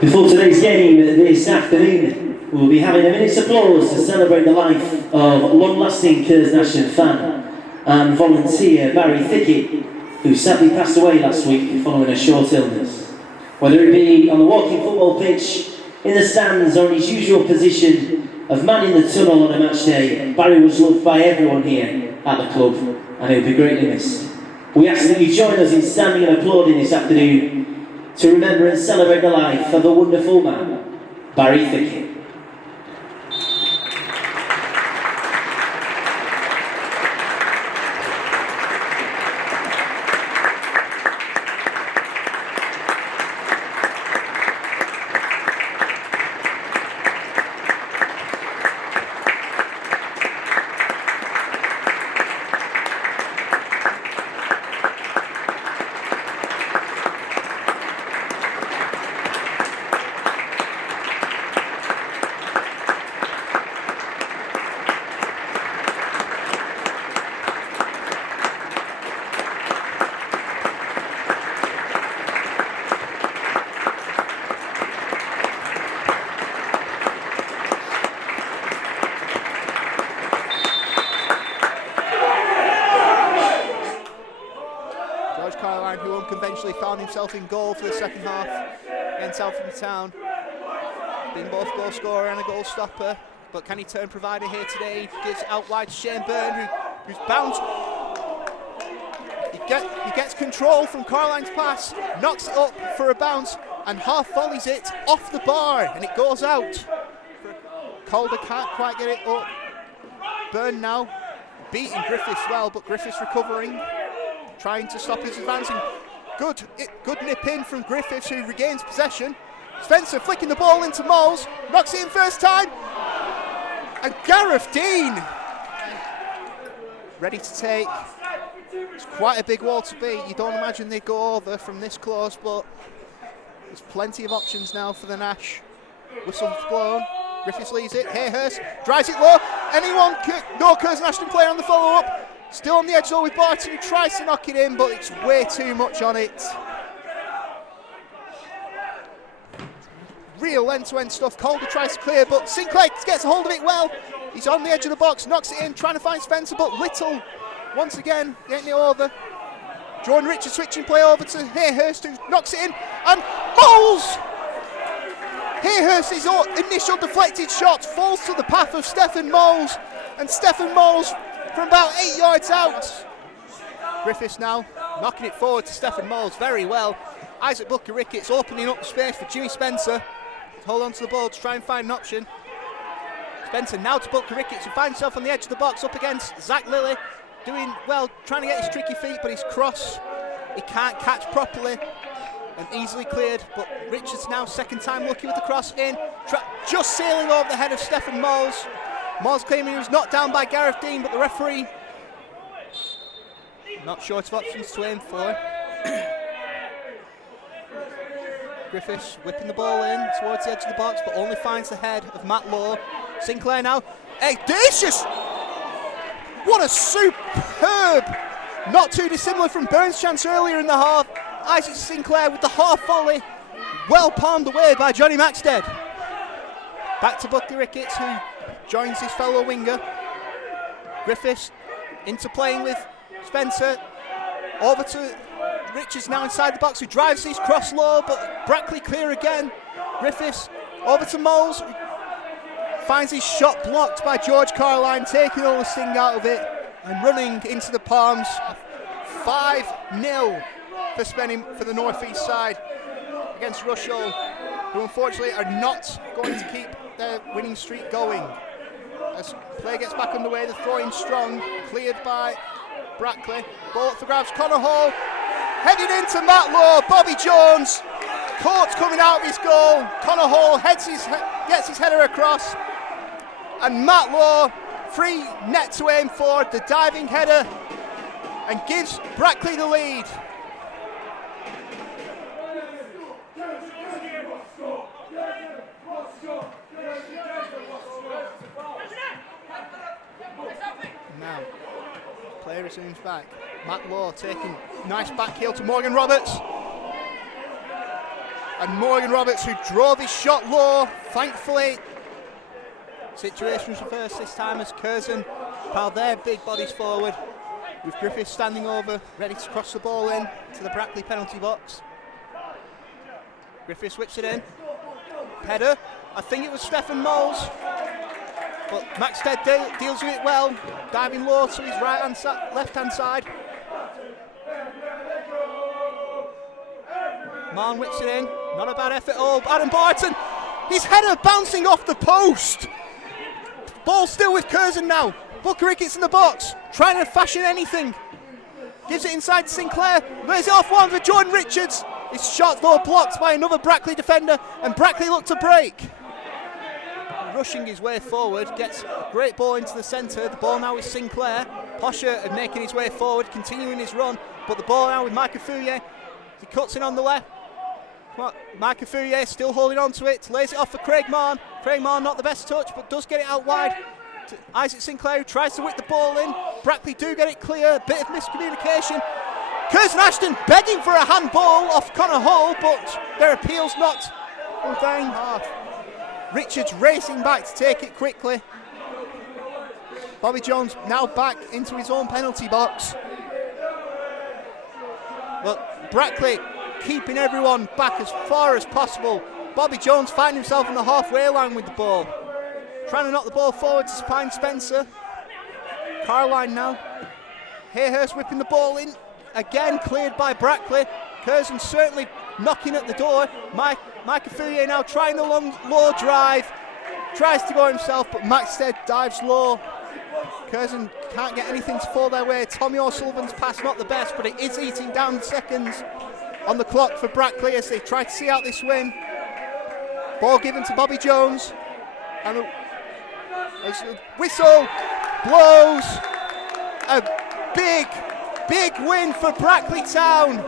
Before today's game this afternoon, we'll be having a minute's applause to celebrate the life of long-lasting Curzon Ashton fan and volunteer Barry Thickett, who sadly passed away last week following a short illness. Whether it be on the walking football pitch, in the stands, or in his usual position of manning the tunnel on a match day, Barry was loved by everyone here at the club, and he'll be greatly missed. We ask that you join us in standing and applauding this afternoon to remember and celebrate the life of a wonderful man, Barry Thickett. Who unconventionally found himself in goal for the second half against Alfred Town, being both goal scorer and a goal stopper. But can he turn provider here today? Gives out wide to Shane Byrne, who's bounced. He gets control from Carline's pass, knocks it up for a bounce, and half volleys it off the bar, and it goes out. Calder can't quite get it up. Byrne now beating Griffiths well, but Griffiths recovering, trying to stop his advancing. Good nip in from Griffiths, who regains possession. Spencer flicking the ball into Moles, knocks it in first time. And Gareth Dean ready to take. It's quite a big wall to beat. You don't imagine they'd go over from this close, but there's plenty of options now for the Nash. Whistle's blown. Griffiths leads it. Hayhurst drives it low. No Curzon Ashton player on the follow-up. Still on the edge though with Barton, who tries to knock it in, but it's way too much on it. Real end-to-end stuff. Calder tries to clear, but Sinclair gets a hold of it well. He's on the edge of the box, knocks it in, trying to find Spencer, but Little, once again, getting it over. Jordan Richards switching play over to Hayhurst, who knocks it in, and Moles! Hayhurst's initial deflected shot falls to the path of Stephen Moles, and Stephen Moles from about 8 yards out. Griffiths now knocking it forward to Stephen Moles very well. Isaac Booker-Ricketts opening up the space for Jimmy Spencer to hold on to the ball to try and find an option. Spencer now to Booker-Ricketts, who finds himself on the edge of the box up against Zach Lilly, doing well, trying to get his tricky feet, but his cross he can't catch properly and easily cleared. But Richards now second time lucky with the cross in, just sailing over the head of Stephen Moles. Moles claiming he was knocked down by Gareth Dean, but the referee not short of options to aim for. Griffiths whipping the ball in towards the edge of the box, but only finds the head of Matt Law. Sinclair now, audacious! What a superb, not too dissimilar from Burns' chance earlier in the half. Isaac Sinclair with the half volley, well palmed away by Johnny Maxted. Back to Bucky Ricketts, who joins his fellow winger. Griffiths into playing with Spencer, over to Richards now inside the box, who drives his cross low, but Brackley clear again. Griffiths over to Moles, who finds his shot blocked by George Carline, taking all the sting out of it and running into the palms. 5-0 for Spenning for the North East side against Rushall, who unfortunately are not going to keep their winning streak going. As play gets back underway, the throw-in strong, cleared by Brackley. Ball up for grabs, Connor Hall, heading into Matt Law, Bobby Jones, Court's coming out of his goal, Connor Hall gets his header across, and Matt Law, free net to aim for, the diving header, and gives Brackley the lead. Now, player resumes back. Matt Law taking nice back heel to Morgan Roberts. and Morgan Roberts, who drove his shot low. Thankfully, situation was reversed this time as Curzon piled their big bodies forward, with Griffiths standing over, ready to cross the ball in to the Brackley penalty box. Griffiths whips it in. Header, I think it was Stefan Moles, but Maxted deals with it well, diving low to his left-hand side. Marn whips it in, not a bad effort. Oh, Adam Barton, his header bouncing off the post. Ball still with Curzon now. Booker Ricketts in the box, trying to fashion anything. Gives it inside to Sinclair, lays it off one for Jordan Richards. His shot though blocked by another Brackley defender, and Brackley look to break. Rushing his way forward, gets a great ball into the centre. The ball now with Sinclair. Posher making his way forward, continuing his run, but the ball now with Micah Fouye. He cuts in on the left. Micah Fouye still holding on to it, lays it off for Craig Marn. Craig Marn not the best touch, but does get it out wide to Isaac Sinclair, who tries to whip the ball in. Brackley do get it clear, a bit of miscommunication. Curzon Ashton begging for a handball off Connor Hall, but their appeal's not on down half. Richards racing back to take it quickly. Bobby Jones now back into his own penalty box. But Brackley keeping everyone back as far as possible. Bobby Jones finding himself on the halfway line with the ball. Trying to knock the ball forward to Spine Spencer. Carline now. Hayhurst whipping the ball in. Again cleared by Brackley. Curzon certainly knocking at the door. Micah Fouye now trying the low drive. Tries to go himself, but Maxted dives low. Curzon can't get anything to fall their way. Tommy O'Sullivan's pass not the best, but it is eating down seconds on the clock for Brackley as they try to see out this win. Ball given to Bobby Jones. And as the whistle blows, a big win for Brackley Town.